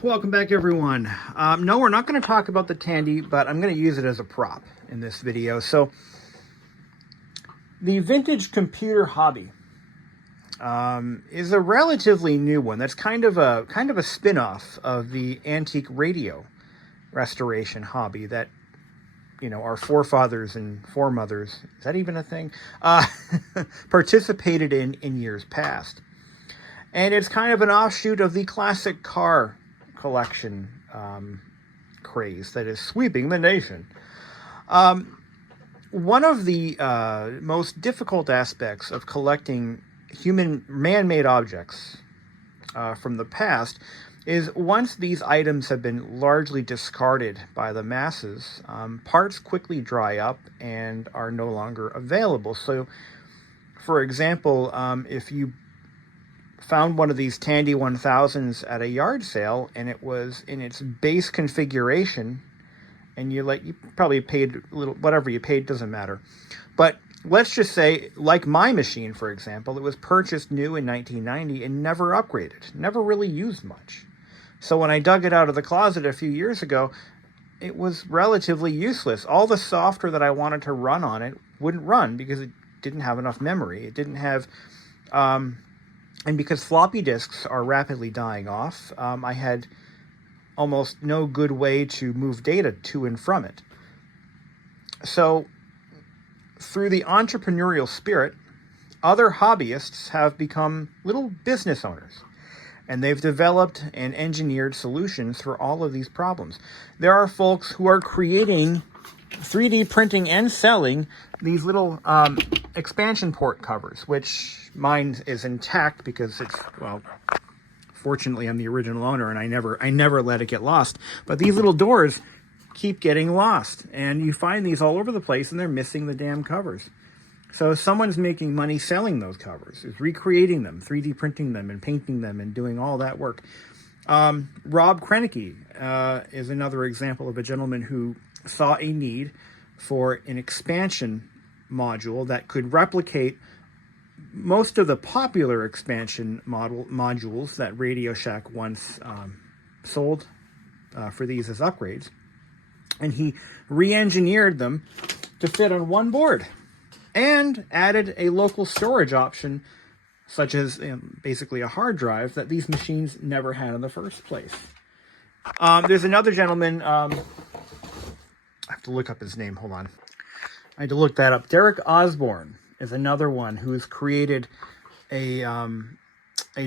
Welcome back, everyone. No, we're not going to talk about the Tandy, but I'm going to use it as a prop in this video. So, the vintage computer hobby is a relatively new one. That's kind of a spin-off of the antique radio restoration hobby that, you know, our forefathers and foremothers, is that even a thing? Participated in years past. And it's kind of an offshoot of the classic car collection craze that is sweeping the nation. One of the most difficult aspects of collecting man-made objects from the past is once these items have been largely discarded by the masses, parts quickly dry up and are no longer available. So, for example, if you found one of these Tandy 1000s at a yard sale and it was in its base configuration, and you probably paid a little, whatever you paid doesn't matter, but let's just say, like my machine, for example, it was purchased new in 1990 and never upgraded, never really used much. So when I dug it out of the closet a few years ago, it was relatively useless. All the software that I wanted to run on it wouldn't run because it didn't have enough memory. It didn't have, and because floppy disks are rapidly dying off, I had almost no good way to move data to and from it. So, through the entrepreneurial spirit, other hobbyists have become little business owners, and they've developed and engineered solutions for all of these problems. There are folks who are creating 3D printing and selling these little expansion port covers, which mine is intact because it's, well, fortunately I'm the original owner and I never let it get lost. But these little doors keep getting lost, and you find these all over the place and they're missing the damn covers. So someone's making money selling those covers, is recreating them, 3D printing them and painting them and doing all that work. Rob Krenneke is another example of a gentleman who saw a need for an expansion module that could replicate most of the popular expansion modules that Radio Shack once sold for these as upgrades. And he re-engineered them to fit on one board and added a local storage option, such as basically a hard drive that these machines never had in the first place. There's another gentleman, I have to look up his name, hold on. I had to look that up. Derek Osborne is another one who's created a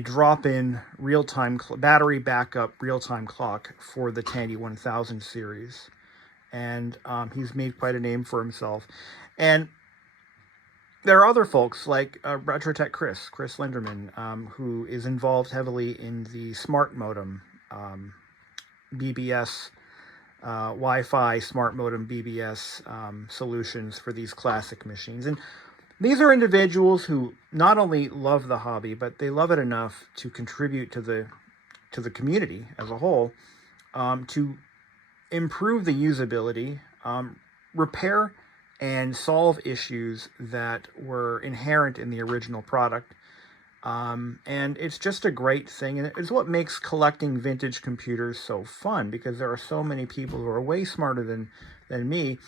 drop-in real-time battery backup real-time clock for the Tandy 1000 series. And he's made quite a name for himself. And there are other folks like Retrotech Chris Linderman, who is involved heavily in the smart modem, BBS, Wi-Fi smart modem BBS solutions for these classic machines. And these are individuals who not only love the hobby, but they love it enough to contribute to the community as a whole, to improve the usability, repair and solve issues that were inherent in the original product. And it's just a great thing, and it's what makes collecting vintage computers so fun, because there are so many people who are way smarter than me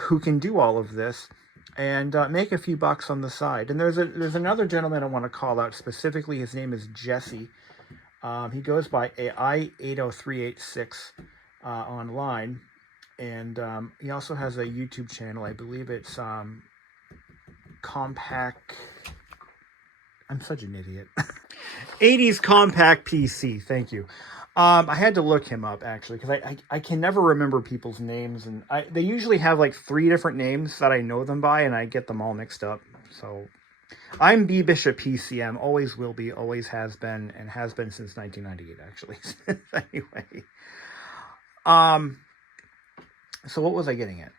who can do all of this and make a few bucks on the side. And there's another gentleman I want to call out specifically. His name is Jesse. He goes by I80386 online, and he also has a YouTube channel. I believe it's Compaq. I'm such an idiot. 80s Compaq PC. Thank you. I had to look him up, actually, because I can never remember people's names, and they usually have like 3 different names that I know them by, and I get them all mixed up. So I'm BBISHOPPCM, always will be, always has been, and has been since 1998, actually. Anyway. So what was I getting at?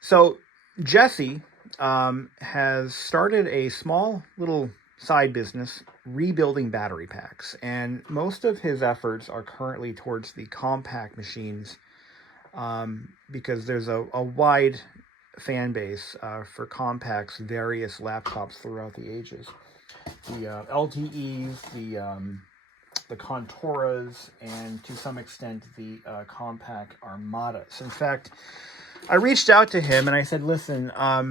So Jesse has started a small little side business rebuilding battery packs, and most of his efforts are currently towards the Compaq machines, because there's a wide fan base for Compaq's various laptops throughout the ages. The LTEs, the the Conturas, and to some extent the Compaq Armadas. In fact, I reached out to him and I said, listen, I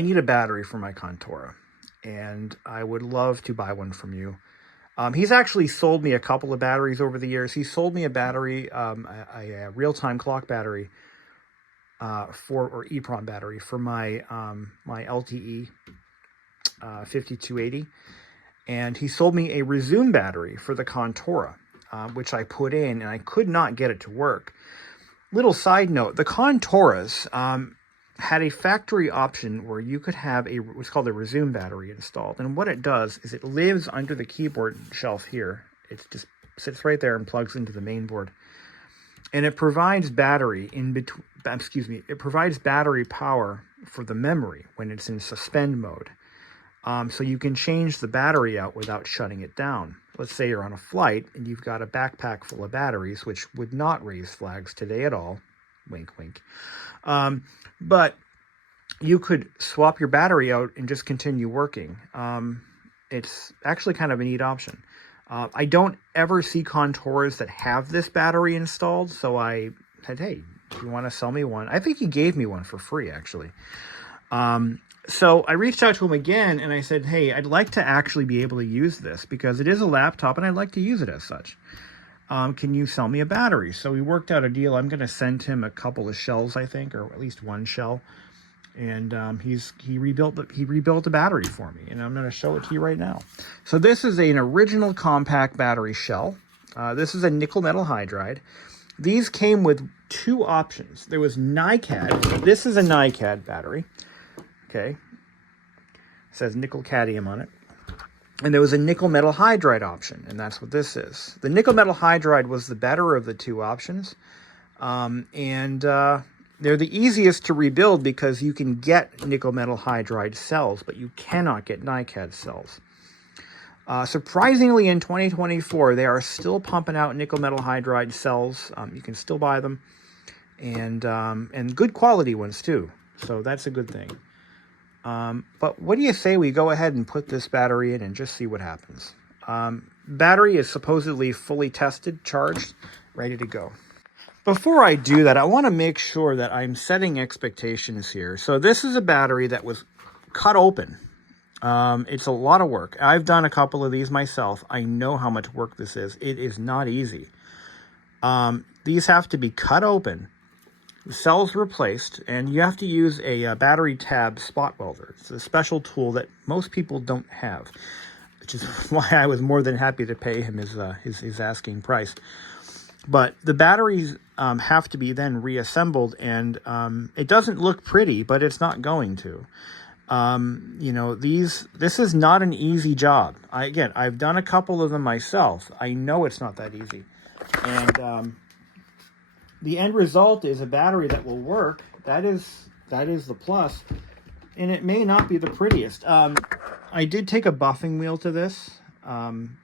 need a battery for my Contura, and I would love to buy one from you. He's actually sold me a couple of batteries over the years. He sold me a battery, a real-time clock battery, or EEPROM battery for my my LTE 5280, and he sold me a Resume battery for the Contura, which I put in, and I could not get it to work. Little side note: the Conturas had a factory option where you could have what's called a Resume battery installed, and what it does is it lives under the keyboard shelf here. It just sits right there and plugs into the main board, and it provides battery in between. It provides battery power for the memory when it's in suspend mode. So you can change the battery out without shutting it down. Let's say you're on a flight and you've got a backpack full of batteries, which would not raise flags today at all. Wink, wink. But you could swap your battery out and just continue working. It's actually kind of a neat option. I don't ever see Conturas that have this battery installed, so I said, hey, do you want to sell me one? I think he gave me one for free, actually. So I reached out to him again, and I said, hey, I'd like to actually be able to use this because it is a laptop, and I'd like to use it as such. Can you sell me a battery? So we worked out a deal. I'm going to send him a couple of shells, I think, or at least one shell. And he rebuilt the battery for me, and I'm going to show it to you right now. So this is an original Compaq battery shell. This is a nickel metal hydride. These came with two options. There was NiCad. This is a NiCad battery. Okay. It says nickel cadmium on it. And there was a nickel metal hydride option, and that's what this is. The nickel metal hydride was the better of the two options. They're the easiest to rebuild because you can get nickel metal hydride cells, but you cannot get NiCad cells. Surprisingly, in 2024, they are still pumping out nickel metal hydride cells. You can still buy them, and good quality ones too. So that's a good thing. But what do you say we go ahead and put this battery in and just see what happens? Battery is supposedly fully tested, charged, ready to go. Before I do that, I want to make sure that I'm setting expectations here. So this is a battery that was cut open. It's a lot of work. I've done a couple of these myself. I know how much work this is. It is not easy. These have to be cut open, the cells replaced, and you have to use a battery tab spot welder. It's a special tool that most people don't have, which is why I was more than happy to pay him his asking price. But the batteries have to be then reassembled, and it doesn't look pretty, but it's not going to. This is not an easy job. I've done a couple of them myself. I know it's not that easy. And the end result is a battery that will work. That is the plus. And it may not be the prettiest. I did take a buffing wheel to this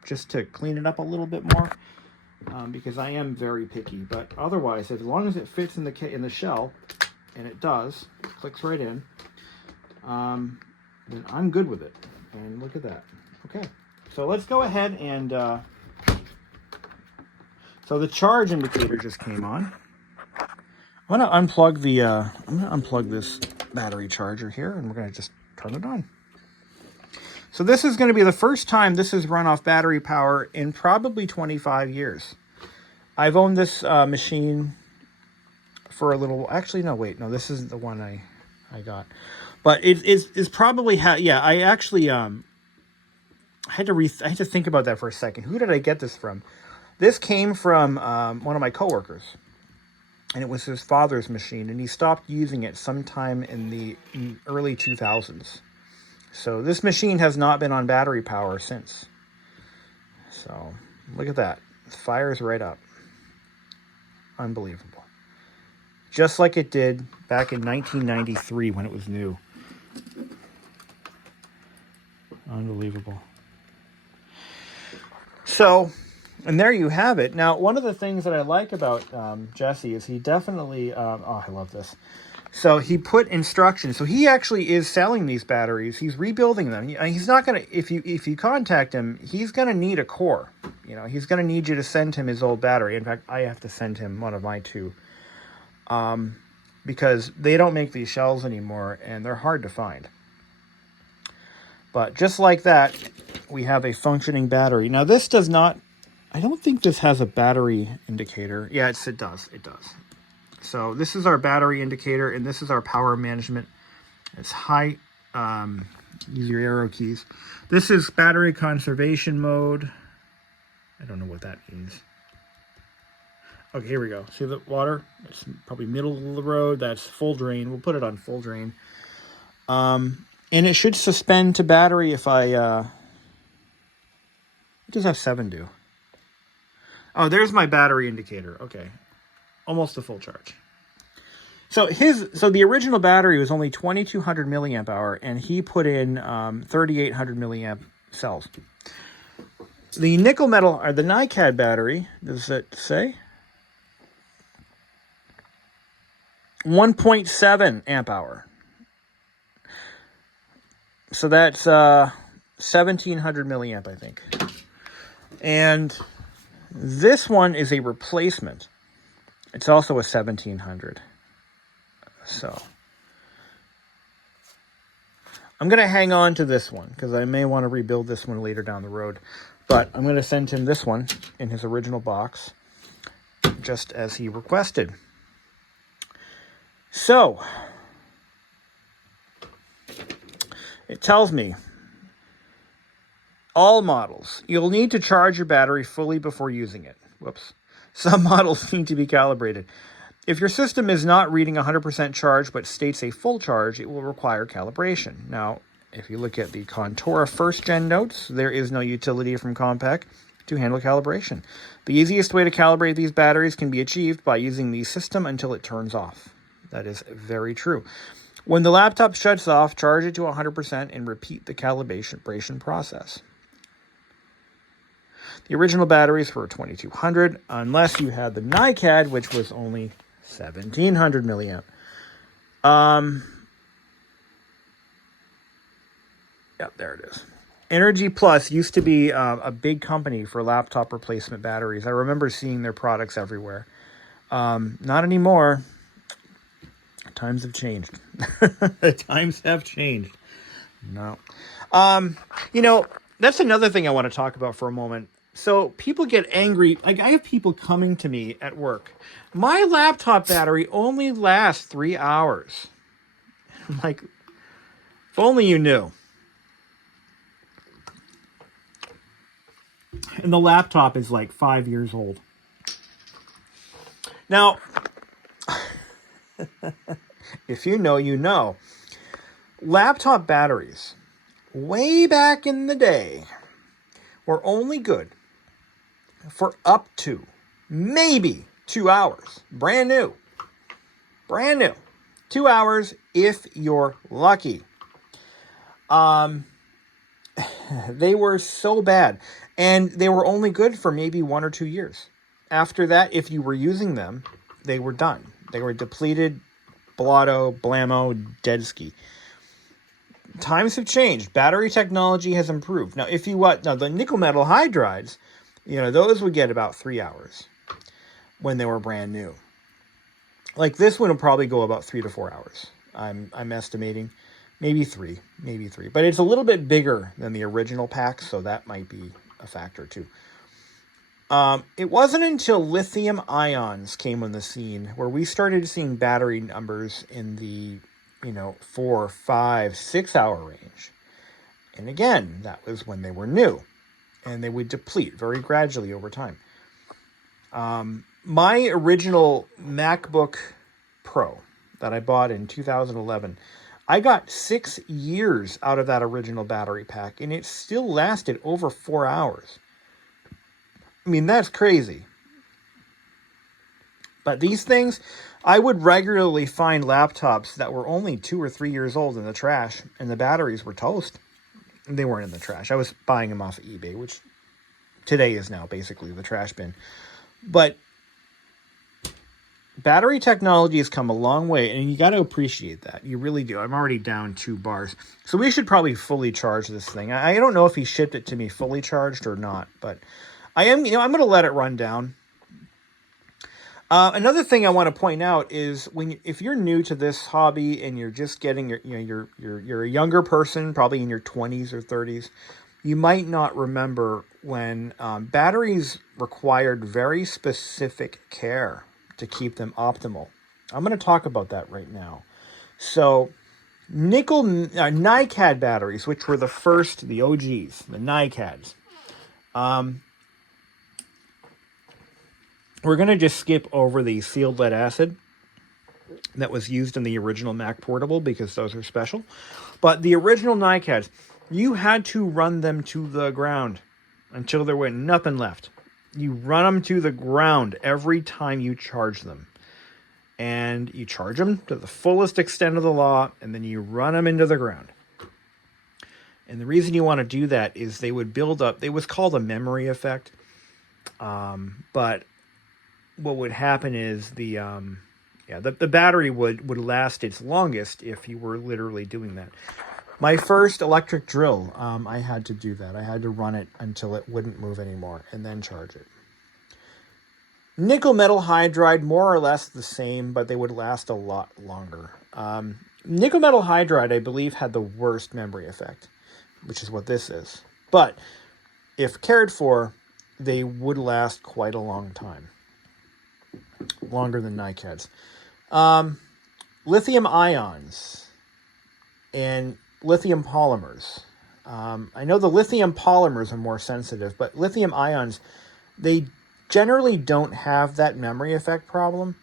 just to clean it up a little bit more. Because I am very picky, but otherwise, as long as it fits in the shell, and it does, clicks right in, then I'm good with it. And look at that. Okay, so let's go ahead and so the charge indicator just came on. I'm gonna unplug this battery charger here, and we're gonna just turn it on. So this is going to be the first time this has run off battery power in probably 25 years. I've owned this machine for a little... Actually, no, wait. No, this isn't the one I got. But it's probably... I actually I had to think about that for a second. Who did I get this from? This came from one of my coworkers. And it was his father's machine. And he stopped using it sometime in the early 2000s. So this machine has not been on battery power since. So look at that. It fires right up. Unbelievable. Just like it did back in 1993 when it was new. Unbelievable. So, and there you have it. Now, one of the things that I like about Jesse is he definitely... I love this. So he put instructions. So he actually is selling these batteries. He's rebuilding them. He's not going to, if you contact him, he's going to need a core. He's going to need you to send him his old battery. In fact, I have to send him one of my two. Because they don't make these shells anymore and they're hard to find. But just like that, we have a functioning battery. Now this does not, I don't think this has a battery indicator. Yeah, it does. It does. So this is our battery indicator and this is our power management. It's high, use your arrow keys. This is battery conservation mode. I don't know what that means. Okay, here we go. See the water? It's probably middle of the road. That's full drain. We'll put it on full drain. And it should suspend to battery if I... what does F7 do? Oh, there's my battery indicator. Okay. Almost a full charge. So the original battery was only 2200 milliamp hour, and he put in 3800 milliamp cells. The nickel metal, or the NiCad battery, does it say? 1.7 amp hour. So that's 1700 milliamp, I think. And this one is a replacement. It's also a 1700. So I'm going to hang on to this one because I may want to rebuild this one later down the road. But I'm going to send him this one in his original box, just as he requested. So, it tells me, all models, you'll need to charge your battery fully before using it. Whoops. Some models need to be calibrated. If your system is not reading 100% charge but states a full charge, it will require calibration. Now, if you look at the Contura first gen notes, there is no utility from Compaq to handle calibration. The easiest way to calibrate these batteries can be achieved by using the system until it turns off. That is very true. When the laptop shuts off, charge it to 100% and repeat the calibration process. The original batteries were 2200, unless you had the NiCad, which was only 1700 milliamp. Yeah, there it is. Energy Plus used to be a big company for laptop replacement batteries. I remember seeing their products everywhere. Not anymore. Times have changed. The times have changed. No. That's another thing I want to talk about for a moment. So people get angry. Like, I have people coming to me at work. My laptop battery only lasts 3 hours. I'm like, if only you knew. And the laptop is like 5 years old. Now, if you know, you know. Laptop batteries, way back in the day, were only good for up to maybe 2 hours. Brand new. Brand new. 2 hours if you're lucky. They were so bad. And they were only good for maybe 1 or 2 years. After that, if you were using them, they were done. They were depleted, blotto, blammo, dead ski. Times have changed. Battery technology has improved. Now, now the nickel metal hydrides, those would get about 3 hours when they were brand new. Like this one will probably go about 3 to 4 hours. I'm estimating maybe three. But it's a little bit bigger than the original pack, so that might be a factor too. It wasn't until lithium ions came on the scene where we started seeing battery numbers in the 4, 5, 6 hour range. And again, that was when they were new and they would deplete very gradually over time. My original MacBook Pro that I bought in 2011, I got 6 years out of that original battery pack and it still lasted over 4 hours. I mean, that's crazy. But these things, I would regularly find laptops that were only 2 or 3 years old in the trash, and the batteries were toast. They weren't in the trash. I was buying them off of eBay, which today is now basically the trash bin. But battery technology has come a long way, and you got to appreciate that. You really do. I'm already down 2 bars. So we should probably fully charge this thing. I don't know if he shipped it to me fully charged or not, but I'm going to let it run down. Another thing I want to point out is if you're new to this hobby and you're just getting you're a younger person, probably in your 20s or 30s, you might not remember when batteries required very specific care to keep them optimal. I'm going to talk about that right now. So NiCad batteries, which were the first, the OGs, the NiCads. We're going to just skip over the sealed lead acid that was used in the original Mac Portable because those are special. But the original NiCads, you had to run them to the ground until there was nothing left. You run them to the ground every time you charge them. And you charge them to the fullest extent of the law, and then you run them into the ground. And the reason you want to do that is they would build up, it was called a memory effect. But what would happen is the battery would last its longest if you were literally doing that. My first electric drill, I had to do that. I had to run it until it wouldn't move anymore and then charge it. Nickel metal hydride, more or less the same, but they would last a lot longer. Nickel metal hydride, I believe, had the worst memory effect, which is what this is. But if cared for, they would last quite a long time. Longer than NiCads. Lithium ions and lithium polymers. I know the lithium polymers are more sensitive, but lithium ions, they generally don't have that memory effect problem.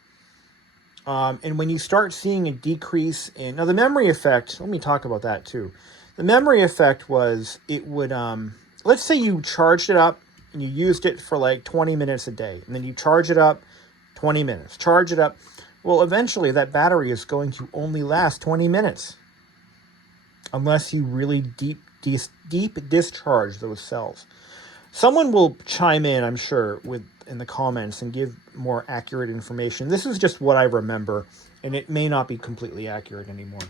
And when you start seeing a decrease in... Now, the memory effect, let me talk about that too. The memory effect was, it would... let's say you charged it up and you used it for like 20 minutes a day. And then you charge it up 20 minutes. Charge it up. Well, eventually that battery is going to only last 20 minutes. Unless you really deep discharge those cells. Someone will chime in, I'm sure, in the comments and give more accurate information. This is just what I remember, and it may not be completely accurate anymore.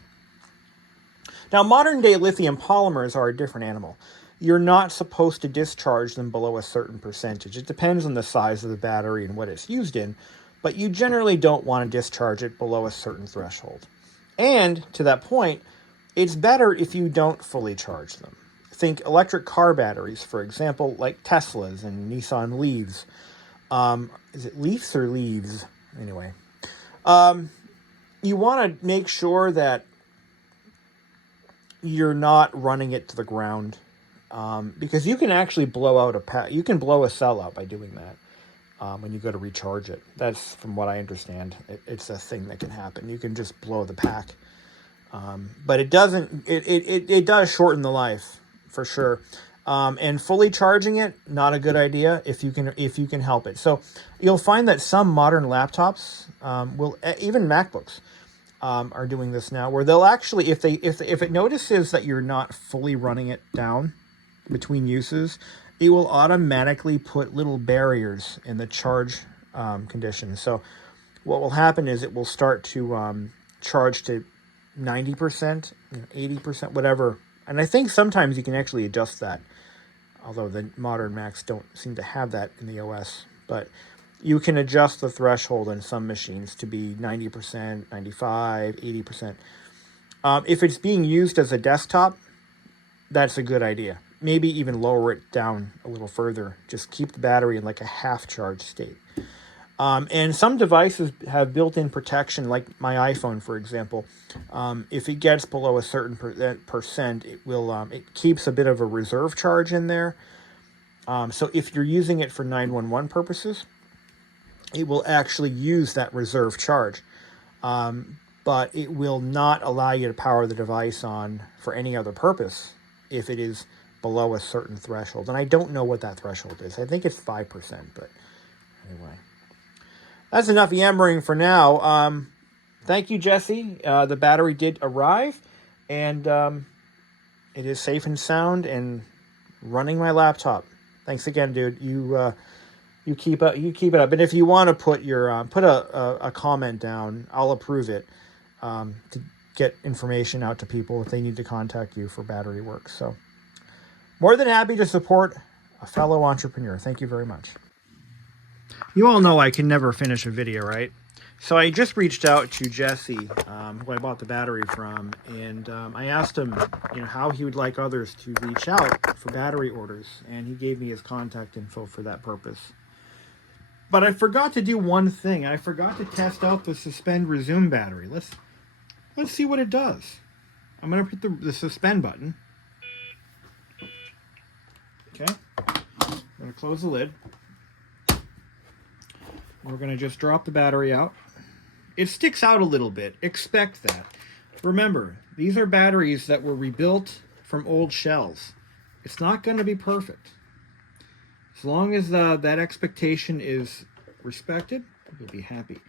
Now, modern-day lithium polymers are a different animal. You're not supposed to discharge them below a certain percentage. It depends on the size of the battery and what it's used in, but you generally don't want to discharge it below a certain threshold. And, to that point, it's better if you don't fully charge them. Think electric car batteries, for example, like Teslas and Nissan Leafs. Is it Leafs or Leaves? Anyway. You want to make sure that you're not running it to the ground. Because you can actually blow out you can blow a cell out by doing that. When you go to recharge it. That's, from what I understand, it's a thing that can happen. You can just blow the pack. But it doesn't, it does shorten the life, for sure. And fully charging it, not a good idea if you can help it. So you'll find that some modern laptops, even MacBooks, are doing this now, where they'll actually, if it notices that you're not fully running it down between uses, it will automatically put little barriers in the charge conditions. So what will happen is it will start to charge to 90%, 80%, whatever. And I think sometimes you can actually adjust that, although the modern Macs don't seem to have that in the OS. But you can adjust the threshold in some machines to be 90%, 95, 80%. If it's being used as a desktop, that's a good idea. Maybe even lower it down a little further. Just keep the battery in like a half-charged state. And some devices have built-in protection, like my iPhone, for example. If it gets below a certain percent, it keeps a bit of a reserve charge in there. So if you're using it for 911 purposes, it will actually use that reserve charge. But it will not allow you to power the device on for any other purpose if it is below a certain threshold. And I don't know what that threshold is. I think it's 5%, but anyway. That's enough yammering for now. Thank you, Jesse. The battery did arrive, and it is safe and sound and running my laptop. Thanks again, dude. You you keep it up. And if you want to put your put a comment down, I'll approve it to get information out to people if they need to contact you for battery work. So more than happy to support a fellow entrepreneur. Thank you very much. You all know I can never finish a video, right? So I just reached out to Jesse, who I bought the battery from, and I asked him, how he would like others to reach out for battery orders, and he gave me his contact info for that purpose. But I forgot to do one thing. I forgot to test out the suspend resume battery. Let's see what it does. I'm going to hit the suspend button. Okay. I'm going to close the lid. We're going to just drop the battery out. It sticks out a little bit. Expect that. Remember, these are batteries that were rebuilt from old shells. It's not going to be perfect. As long as that expectation is respected, you'll be happy.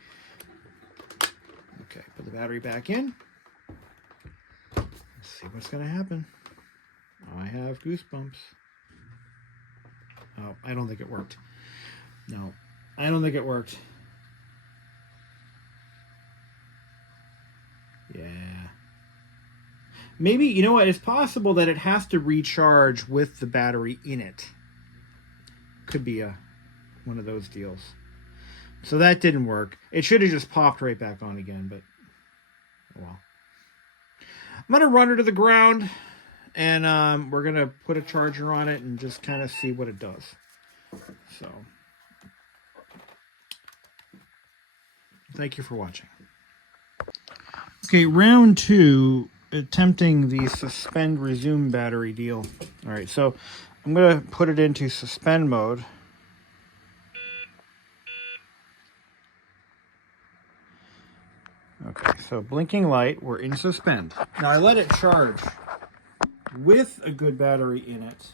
Okay, put the battery back in. Let's see what's going to happen. I have goosebumps. Oh, I don't think it worked. No, I don't think it worked. Yeah. Maybe, you know what? It's possible that it has to recharge with the battery in it. Could be one of those deals. So that didn't work. It should have just popped right back on again, but well. I'm going to run her to the ground, and we're going to put a charger on it and just kind of see what it does. So, thank you for watching. Okay, round 2, attempting the suspend resume battery deal. All right, so I'm going to put it into suspend mode. Okay, so blinking light, we're in suspend. Now I let it charge with a good battery in it.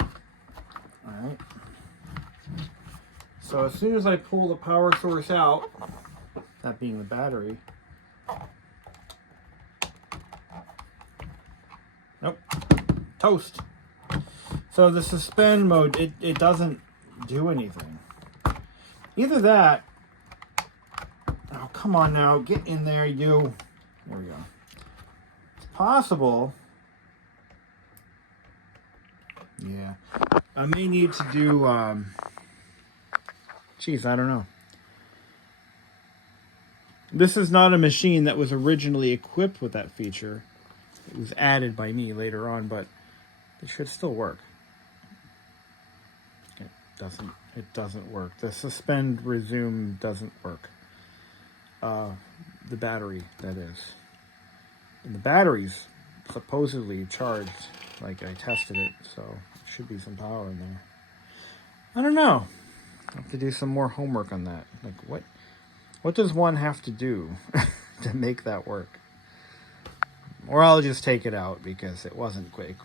All right. So as soon as I pull the power source out, that being the battery, nope, toast. So the suspend mode, it doesn't do anything. Either that, oh, come on now, get in there, you. There we go. It's possible. Yeah. I may need to do, geez, I don't know. This is not a machine that was originally equipped with that feature. It was added by me later on, but it should still work. It doesn't work. The suspend resume doesn't work. The battery, that is. And the battery's supposedly charged, like I tested it, so there should be some power in there. I don't know. I have to do some more homework on that. Like, what does one have to do to make that work? Or I'll just take it out because it wasn't quick.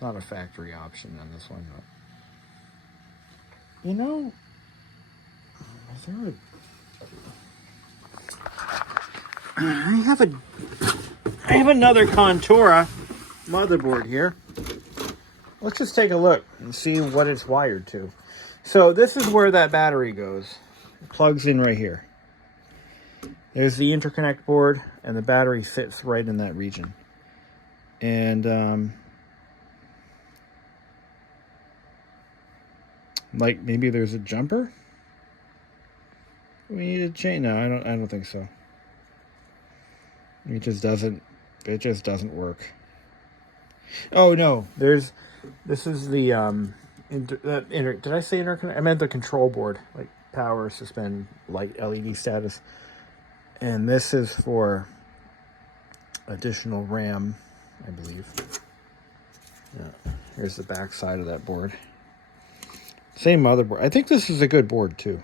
Not a factory option on this one. But, is there I have another Contura motherboard here. Let's just take a look and see what it's wired to. So this is where that battery goes. It plugs in right here. There's the interconnect board, and the battery sits right in that region. And like maybe there's a jumper. We need to change. No, I don't think so. It just doesn't work. Oh no, this is the did I say interconnect? I meant the control board, like power, suspend, light, LED status. And this is for additional RAM, I believe. Yeah, here's the back side of that board. Same motherboard. I think this is a good board too.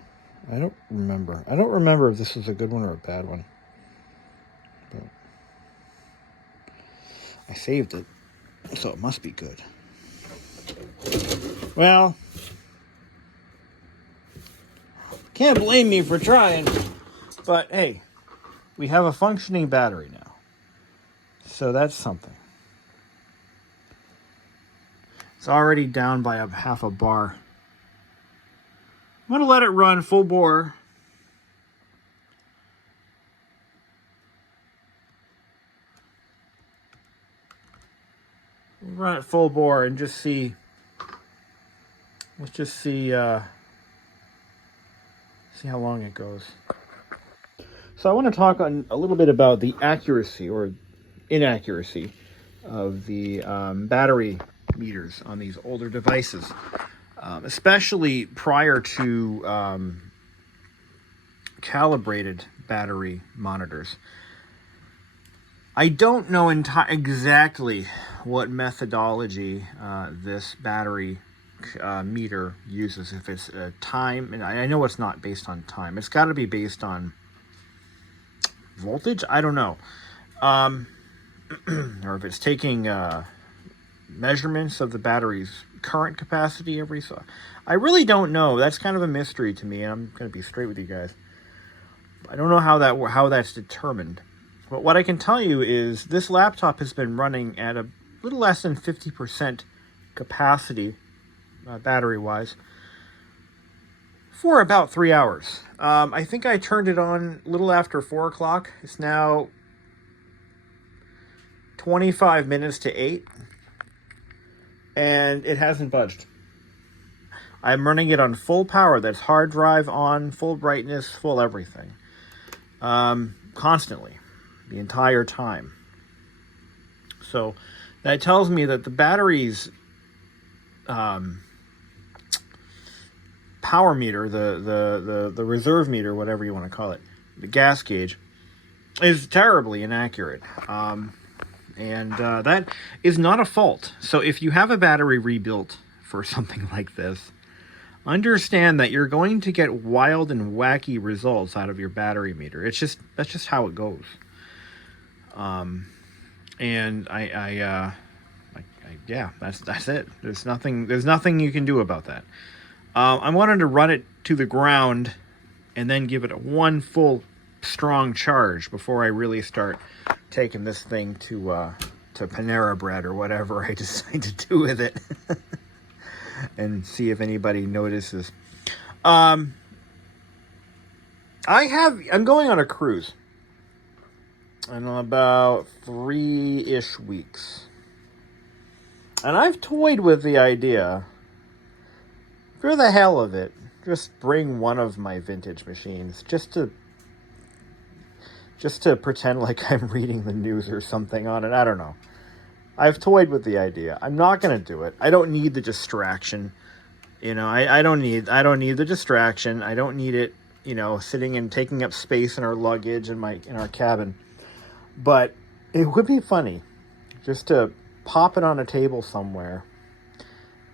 I don't remember if this is a good one or a bad one. But I saved it, so it must be good. Well, can't blame me for trying, but hey, we have a functioning battery now, so that's something. It's already down by half a bar. I'm going to let it run full bore. Run it full bore and just see. Let's just see how long it goes. So I want to talk a little bit about the accuracy or inaccuracy of the battery meters on these older devices, especially prior to calibrated battery monitors. I don't know exactly what methodology this battery meter uses. If it's time, and I know it's not based on time. It's got to be based on voltage. I don't know. Or if it's taking measurements of the battery's current capacity every so. I really don't know. That's kind of a mystery to me, and I'm going to be straight with you guys. I don't know how that's determined. But what I can tell you is this laptop has been running at a little less than 50% capacity, battery-wise, for about 3 hours. I think I turned it on a little after 4 o'clock. It's now 25 minutes to 8, and it hasn't budged. I'm running it on full power. That's hard drive on, full brightness, full everything. Constantly. The entire time. So that tells me that the battery's power meter, the reserve meter, whatever you want to call it, the gas gauge, is terribly inaccurate. And that is not a fault. So if you have a battery rebuilt for something like this, understand that you're going to get wild and wacky results out of your battery meter. That's just how it goes. And yeah, that's it. There's nothing you can do about that. I wanted to run it to the ground and then give it one full strong charge before I really start taking this thing to Panera Bread or whatever I decide to do with it, and see if anybody notices. I'm going on a cruise in about 3-ish weeks. And I've toyed with the idea, for the hell of it, just bring one of my vintage machines, just to pretend like I'm reading the news or something on it. I don't know. I've toyed with the idea. I'm not going to do it. I don't need the distraction. You know, I don't need the distraction. I don't need it, sitting and taking up space in our luggage in our cabin. But it would be funny just to pop it on a table somewhere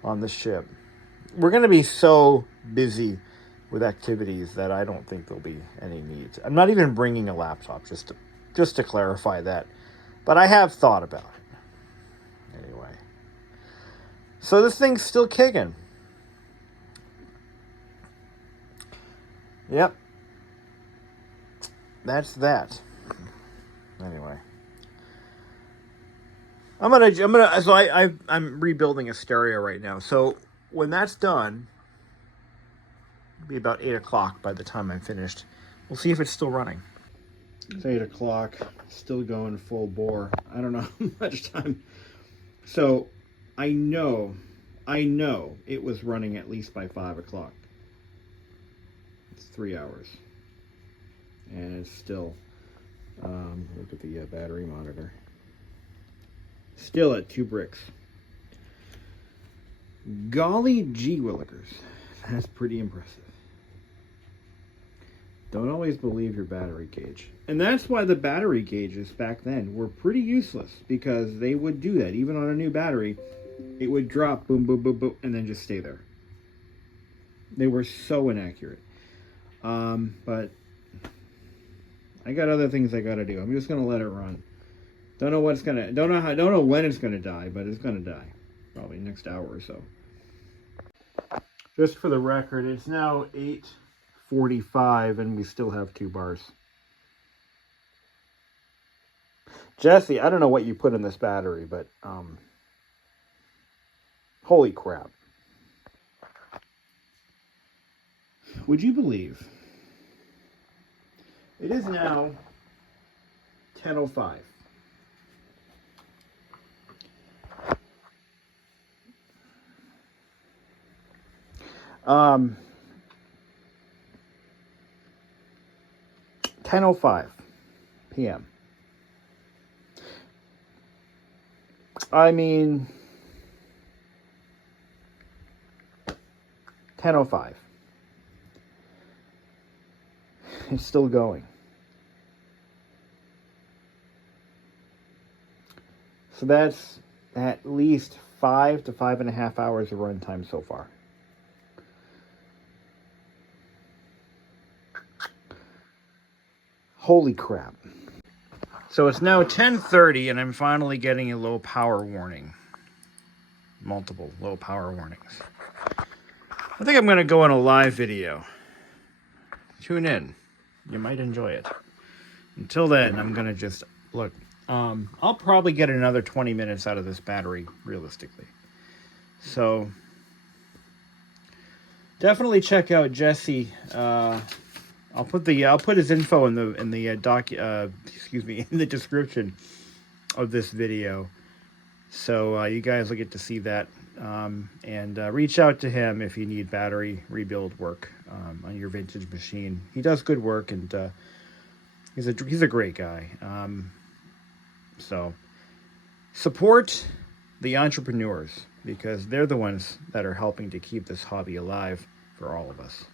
on the ship. We're going to be so busy with activities that I don't think there'll be any need. I'm not even bringing a laptop, just to clarify that. But I have thought about it. Anyway. So this thing's still kicking. Yep. That's that. Anyway, I'm rebuilding a stereo right now. So when that's done, it'll be about 8 o'clock by the time I'm finished. We'll see if it's still running. It's 8 o'clock, still going full bore. I don't know how much time. So I know it was running at least by 5 o'clock. It's 3 hours, and it's still. Look at the battery monitor. Still at 2 bricks. Golly gee willikers. That's pretty impressive. Don't always believe your battery gauge. And that's why the battery gauges back then were pretty useless, because they would do that. Even on a new battery, it would drop, boom, boom, boom, boom, and then just stay there. They were so inaccurate. But I got other things I gotta do. I'm just gonna let it run. Don't know when it's gonna die, but it's gonna die. Probably next hour or so. Just for the record, it's now 8:45 and we still have 2 bars. Jesse, I don't know what you put in this battery, but Holy crap. Would you believe it is now 10:05? Um, 10:05 p.m. I mean, 10:05. It's still going. So that's at least 5 to 5.5 hours of runtime so far. Holy crap. So it's now 10:30 and I'm finally getting a low power warning. Multiple low power warnings. I think I'm going to go on a live video. Tune in. You might enjoy it. Until then, I'm going to just look. I'll probably get another 20 minutes out of this battery, realistically. So definitely check out Jesse. I'll put his info in the in the description of this video, so you guys will get to see that. And reach out to him if you need battery rebuild work on your vintage machine. He does good work, and he's a great guy. So support the entrepreneurs, because they're the ones that are helping to keep this hobby alive for all of us.